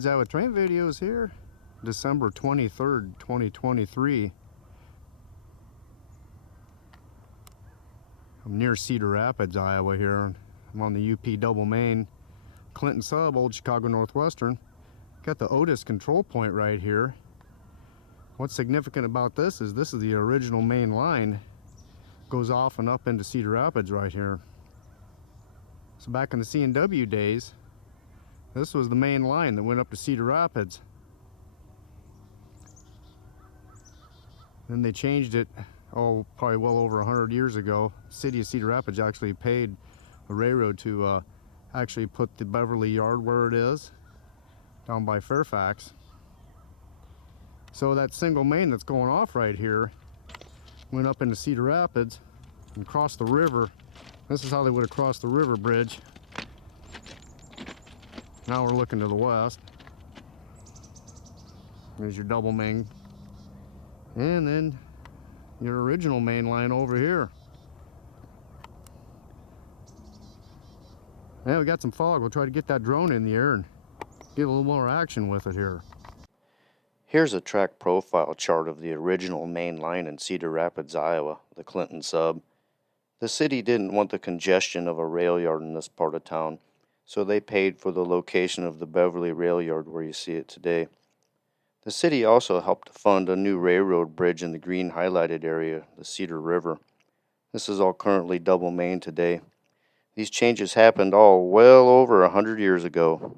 Rapids, Iowa train videos here, December 23rd, 2023. I'm near Cedar Rapids, Iowa here. I'm on the UP double main, Clinton sub, Old Chicago Northwestern. Got the Otis control point right here. What's significant about this is the original main line. Goes off and up into Cedar Rapids right here. So back in the C&W days, this was the main line that went up to Cedar Rapids. Then they changed it, probably well over 100 years ago. The city of Cedar Rapids actually paid a railroad to actually put the Beverly Yard where it is, down by Fairfax. So that single main that's going off right here went up into Cedar Rapids and crossed the river. This is how they would have crossed the river bridge. Now we're looking to the west. There's your double main. And then your original main line over here. Yeah, we got some fog. We'll try to get that drone in the air and get a little more action with it here. Here's a track profile chart of the original main line in Cedar Rapids, Iowa, the Clinton sub. The city didn't want the congestion of a rail yard in this part of town, so they paid for the location of the Beverly rail yard where you see it today. The city also helped to fund a new railroad bridge in the green highlighted area, the Cedar River. This is all currently double main today. These changes happened all well over 100 years ago.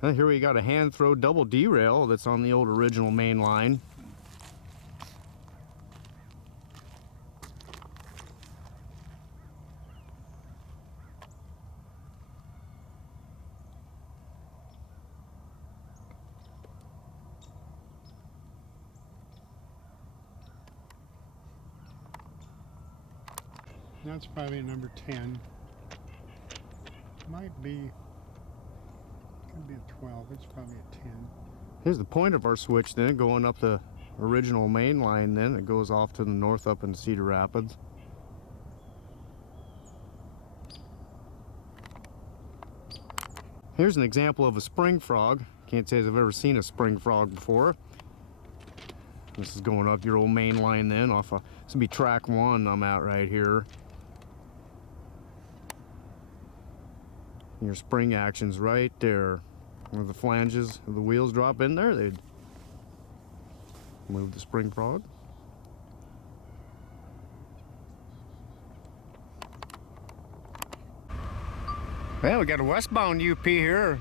Here we got a hand throw double derail that's on the old original main line. That's probably number 10. Might be, could be a 12. It's probably a 10. Here's the point of our switch then, going up the original main line then. It goes off to the north up in Cedar Rapids. Here's an example of a spring frog. Can't say I've ever seen a spring frog before. This is going up your old main line then, off of, this will be track 1 I'm at right here. Your spring action's right there. Where the flanges of the wheels drop in there, they'd move the spring frog. Well, we got a westbound UP here,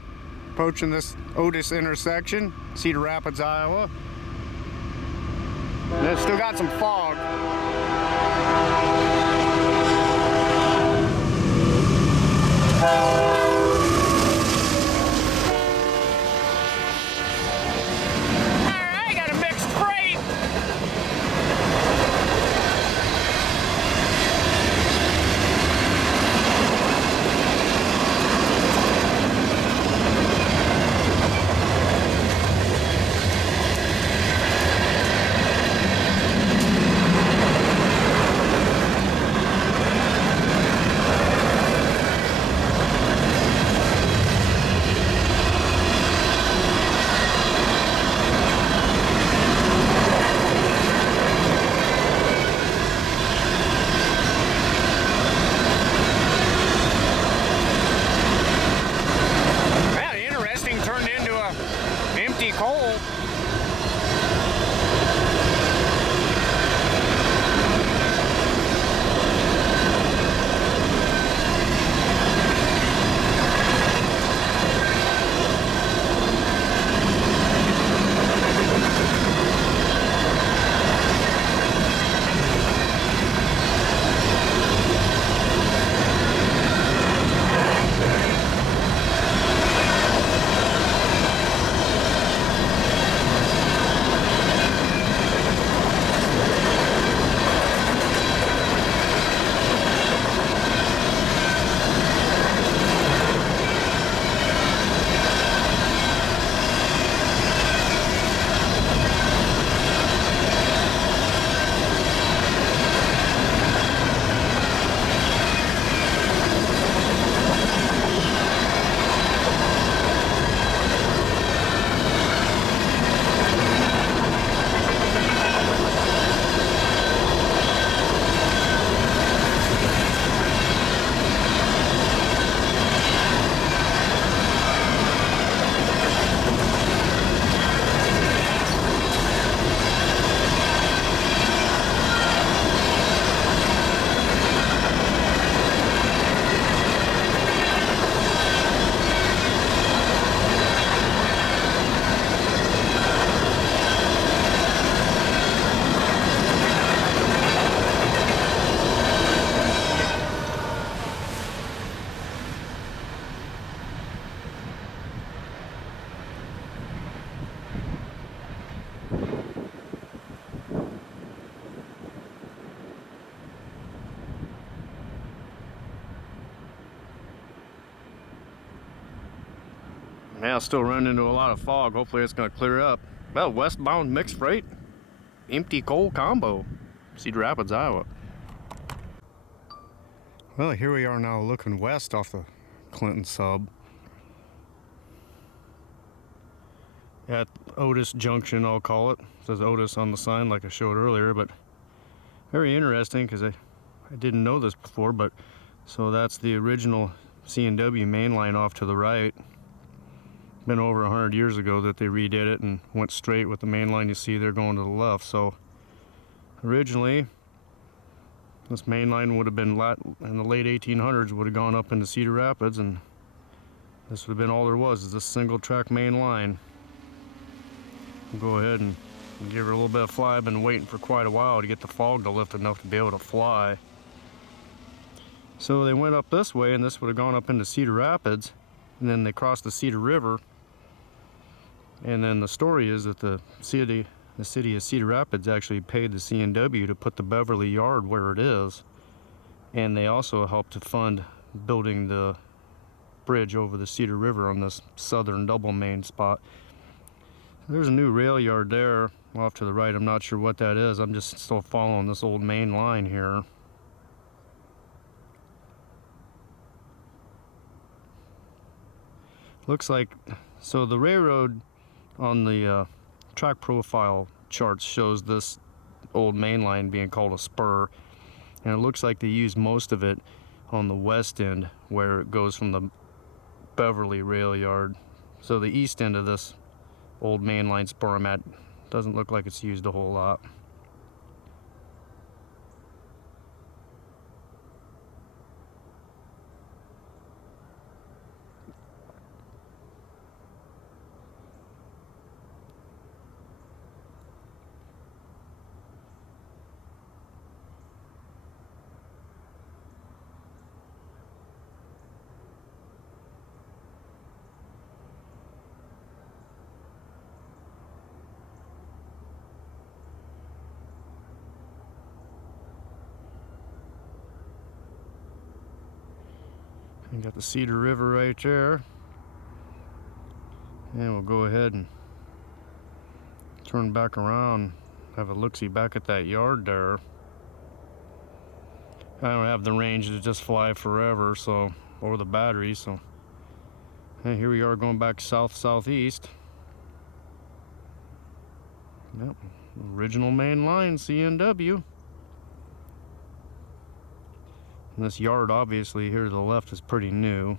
approaching this Otis intersection, Cedar Rapids, Iowa. And it's still got some fog. still running into a lot of fog. Hopefully it's going to clear up. Well, westbound mixed freight, empty coal combo, Cedar Rapids, Iowa. Well, here we are now looking west off the Clinton sub at Otis Junction, I'll call it. It says Otis on the sign like I showed earlier, but very interesting because I didn't know this before. But so that's the original C&W main line off to the right. Been over 100 years ago that they redid it and went straight with the main line you see there going to the left. So originally this main line would have been in the late 1800s, would have gone up into Cedar Rapids, and this would have been all there was, is this single track main line. We'll go ahead and give her a little bit of fly. I've been waiting for quite a while to get the fog to lift enough to be able to fly. So they went up this way, and this would have gone up into Cedar Rapids, and then they crossed the Cedar River. And then the story is that the city of Cedar Rapids actually paid the C&W to put the Beverly Yard where it is, and they also helped to fund building the bridge over the Cedar River on this southern double main spot. There's a new rail yard there off to the right. I'm not sure what that is. I'm just still following this old main line here. Looks like, so the railroad on the track profile charts shows this old main line being called a spur, and it looks like they used most of it on the west end where it goes from the Beverly rail yard. So the east end of this old main line spur I'm at doesn't look like it's used a whole lot. You got the Cedar River right there. And we'll go ahead and turn back around, have a look-see back at that yard there. I don't have the range to just fly forever, so, or the battery, so. And here we are going back south-southeast. Yep, original main line, C&W. And this yard, obviously, here to the left is pretty new.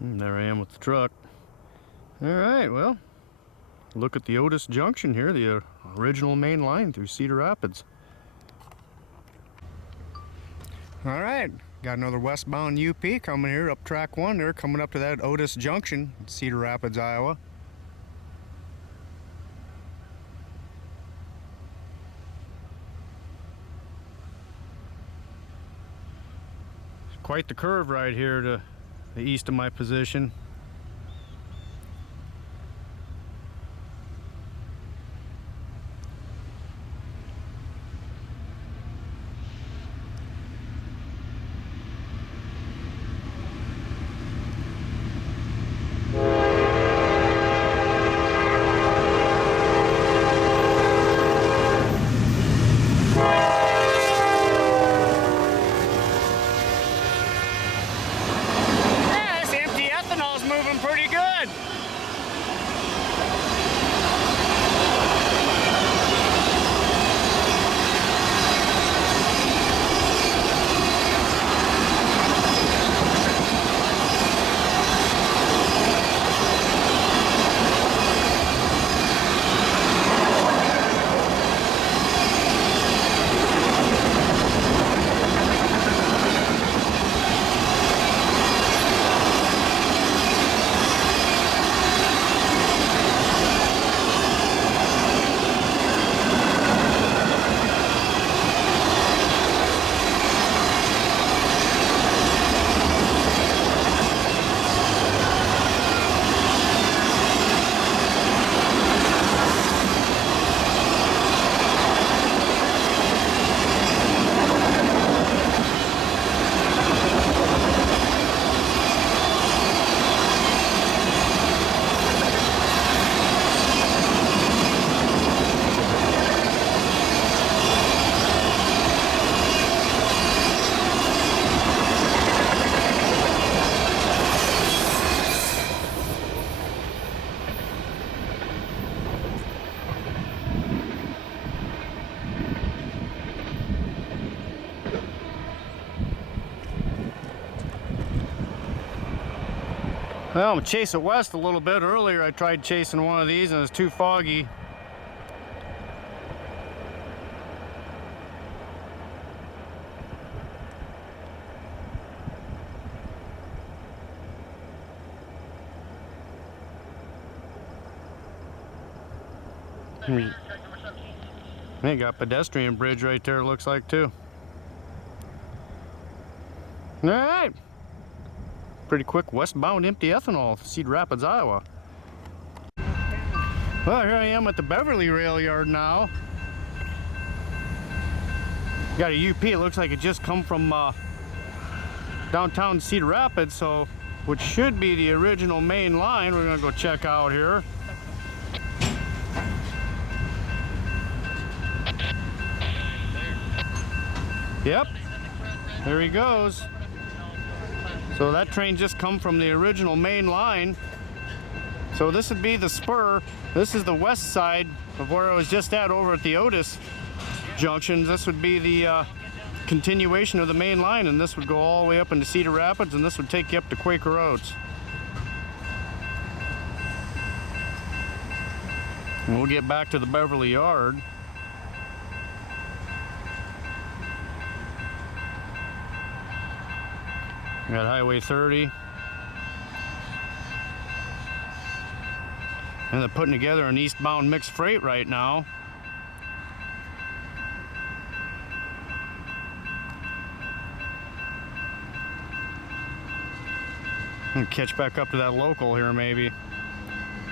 And there I am with the truck. All right, well, look at the Otis Junction here, the original main line through Cedar Rapids. All right, got another westbound UP coming here up track 1 there, coming up to that Otis Junction, Cedar Rapids, Iowa. Quite the curve right here to the east of my position. Well, I'm gonna chase it west a little bit. Earlier I tried chasing one of these and it was too foggy. They got pedestrian bridge right there, it looks like, too. All right. Pretty quick westbound empty ethanol, Cedar Rapids, Iowa. Well, here I am at the Beverly Rail Yard now. Got a UP, it looks like it just come from downtown Cedar Rapids, so which should be the original main line. We're gonna go check out here. Yep, there he goes. So that train just come from the original main line. So this would be the spur. This is the west side of where I was just at over at the Otis Junction. This would be the continuation of the main line, and this would go all the way up into Cedar Rapids, and this would take you up to Quaker Roads. And we'll get back to the Beverly Yard. We got Highway 30. And they're putting together an eastbound mixed freight right now. I'm gonna catch back up to that local here maybe.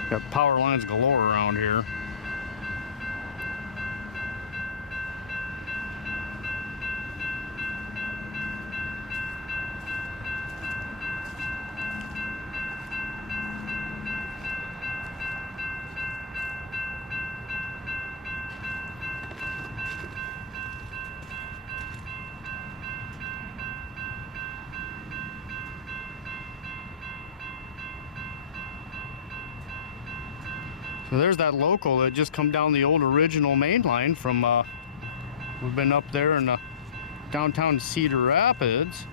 Got power lines galore around here. So there's that local that just come down the old original main line from, we've been up there in downtown Cedar Rapids.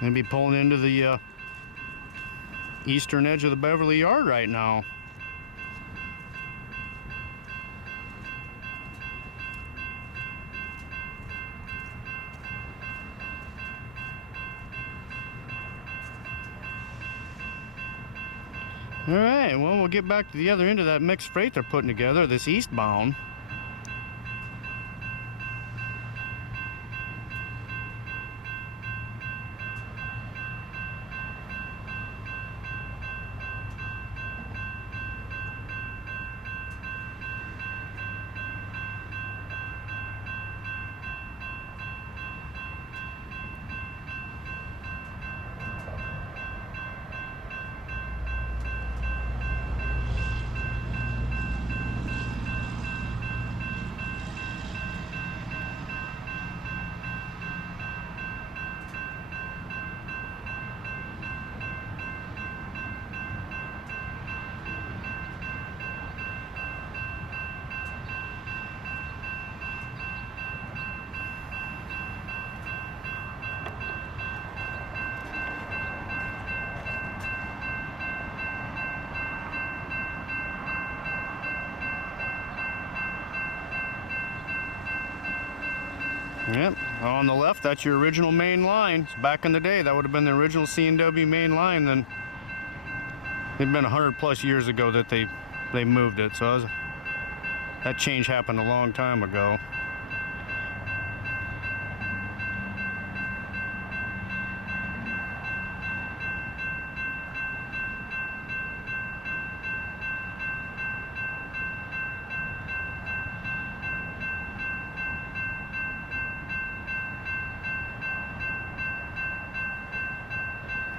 Gonna be pulling into the eastern edge of the Beverly Yard right now. All right, well, we'll get back to the other end of that mixed freight they're putting together, this eastbound. Yep, on the left, that's your original main line. So back in the day, that would have been the original C&W main line. Then it'd been 100+ years ago that they moved it. So that change happened a long time ago.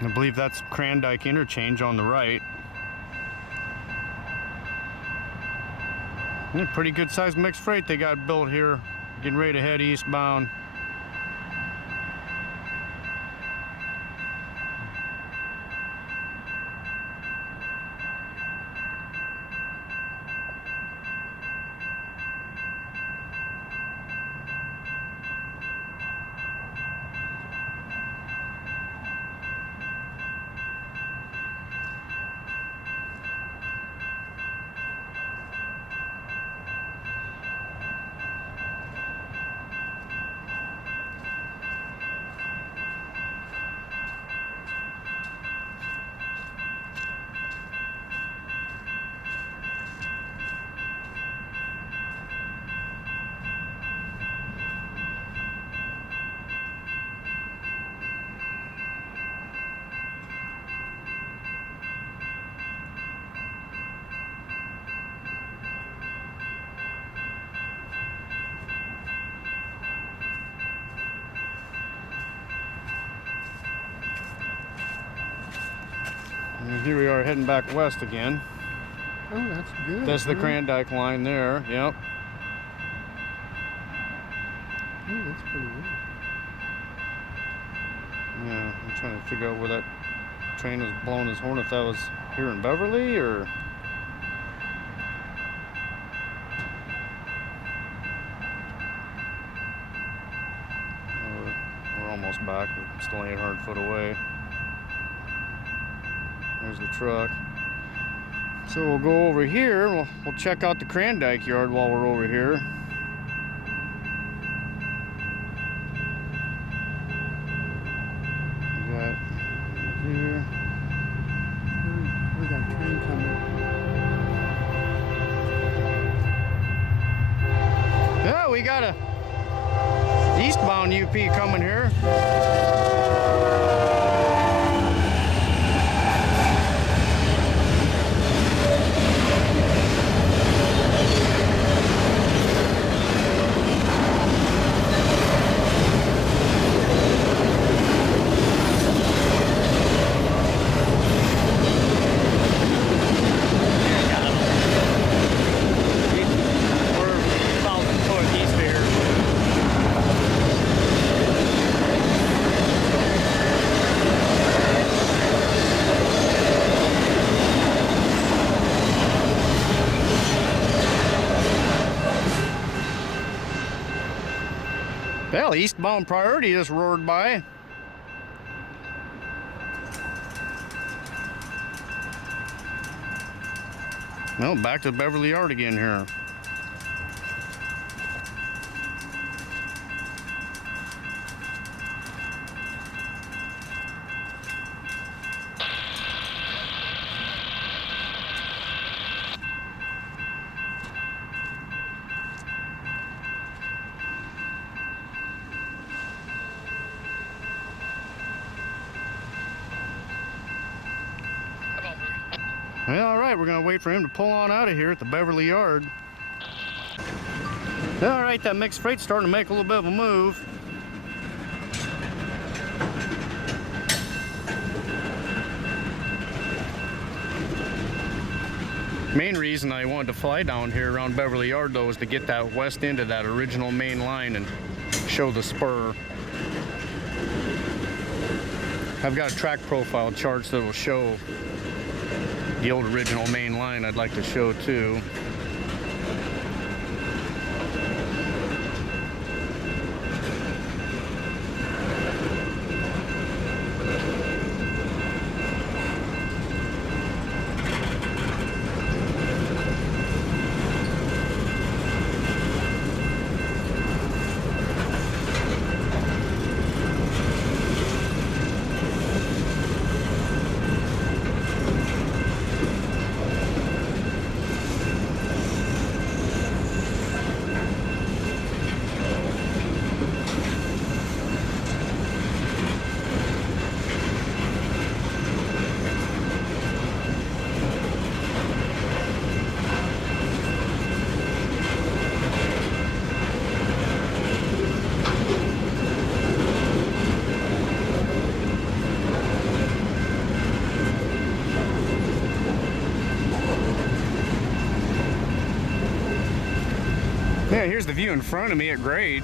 I believe that's Crandike Interchange on the right. Yeah, pretty good sized mixed freight they got built here. Getting ready to head eastbound. And here we are heading back west again. Oh, that's good. That's the huh? Crandike line there. Yep. Oh, that's pretty good. Yeah, I'm trying to figure out where that train was blowing his horn, if that was here in Beverly or... We're almost back. We're still 800 foot away. There's the truck. So we'll go over here. We'll check out the Crandike yard while we're over here. We got here. We got a train coming. Yeah, we got a eastbound UP coming here. Well, eastbound priority just roared by. Well, back to Beverly Yard again here. Well, all right, we're gonna wait for him to pull on out of here at the Beverly Yard. All right, that mixed freight's starting to make a little bit of a move. Main reason I wanted to fly down here around Beverly Yard though is to get that west end of that original main line and show the spur. I've got a track profile charts that will show the old original main line I'd like to show too. Yeah, here's the view in front of me at grade.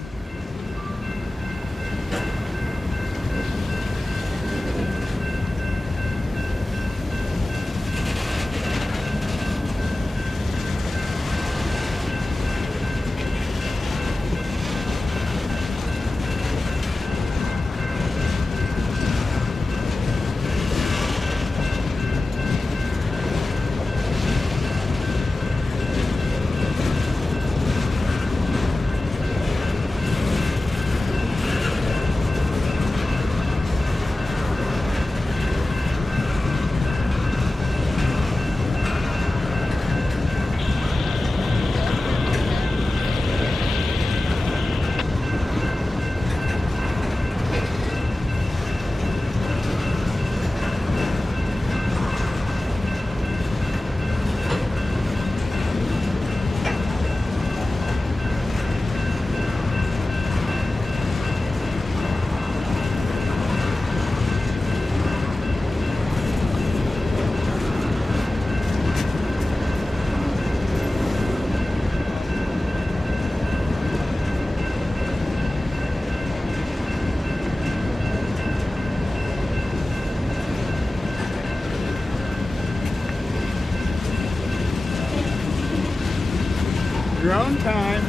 Drone time.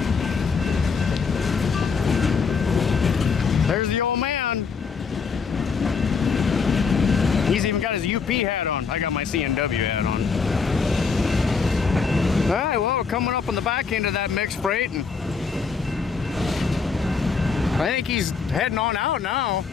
There's the old man. He's even got his UP hat on. I got my CNW hat on. All right, well, we're coming up on the back end of that mixed freight, and I think he's heading on out now.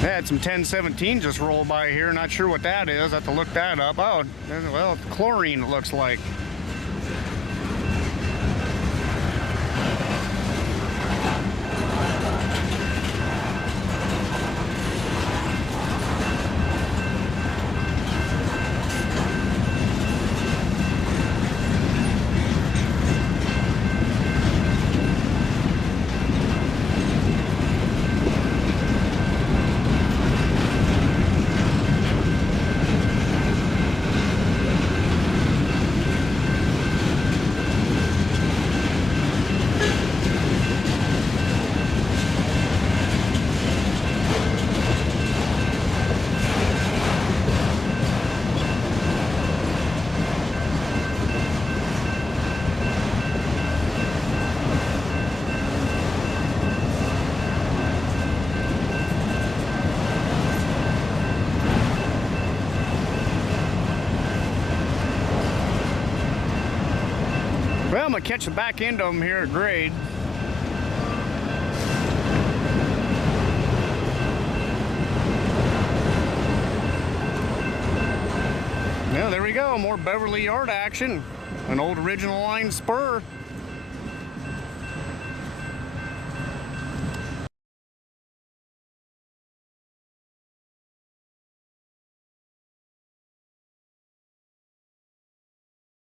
Had some 1017 just rolled by here. Not sure what that is. I have to look that up. Oh, well, it's chlorine, it looks like. Well, I'm gonna catch the back end of them here at grade. Yeah, there we go. More Beverly Yard action. An old original line spur.